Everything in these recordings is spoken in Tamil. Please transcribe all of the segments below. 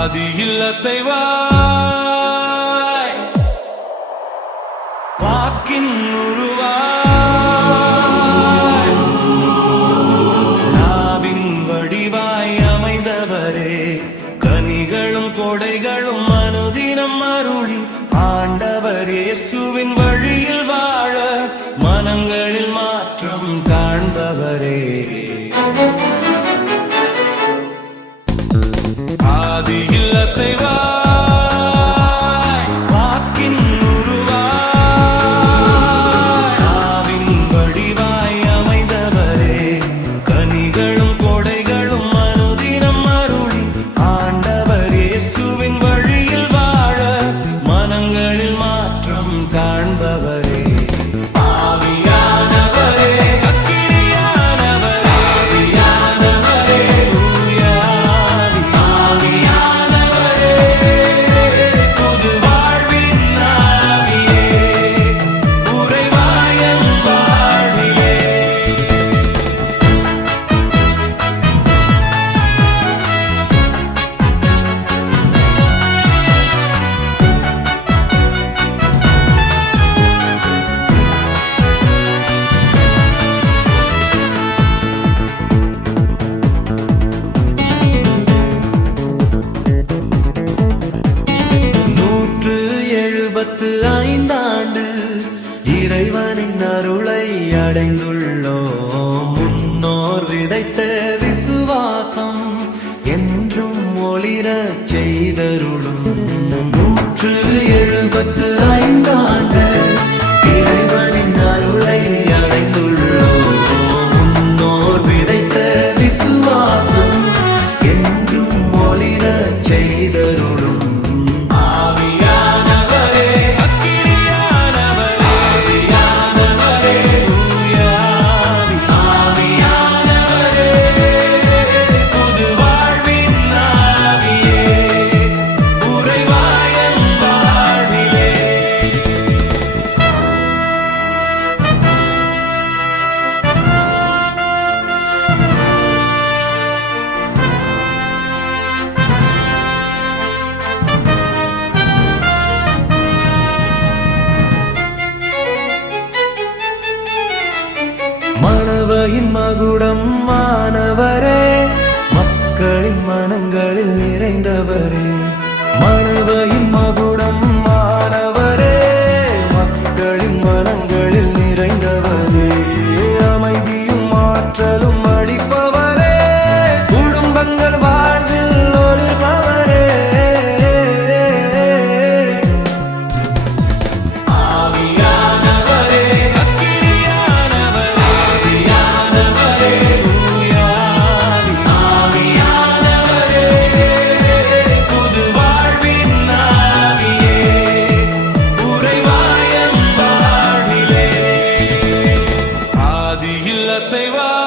ஆதியில் அசைவாய் வாக்கின் உருவாய் நாவின் வடிவாய் அமைந்தவரே கனிகளும் கொடைகளும் அனுதினம் அருளி ஆண்டவர் இயேசுவின் வழியில் வாழ மனங்களில் மாற்றம் காண்பவரே ஆதியில் அசைவாய் வாக்கின் உருவாய் நாவின் வடிவாய் அமைந்தவரே கனிகளும் கொடைகளும் அனுதினம் அருளி ஆண்டவர் இயேசுவின் வழியில் வாழ மனங்களில் மாற்றம் காண்பவரே இறைவனின் அருளை அடைந்துள்ளோம். முன்னோர் விதைத்த விசுவாசம் என்றும் ஒளிரச் செய்தருளும். 175 ஆண்டு இறைவனின் அருளை அடைந்துள்ளோம். முன்னோர் விதைத்த விசுவாசம் என்றும் ஒளிரச் செய்தருளும். மணவையின் மகுடம் மாணவரே மக்களின் மனங்களில் நிறைந்தவரே. மணவையின் மகுடம் மாணவரே மக்களின் மனங்களில் நிறைந்தவரே. அமைதியும் ஆற்றலும் அளிப்பவரே குடும்பங்கள் வாழ்வில் ஒளிர்பவரே.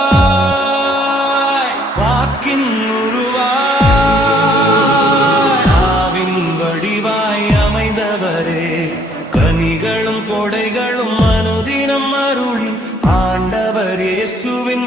அசைவாய் வாக்கின் உருவாய் நாவின் வடிவாய் அமைந்தவரே கனிகளும் கொடைகளும் அனுதினம் அருளி ஆண்டவர் இயேசுவின்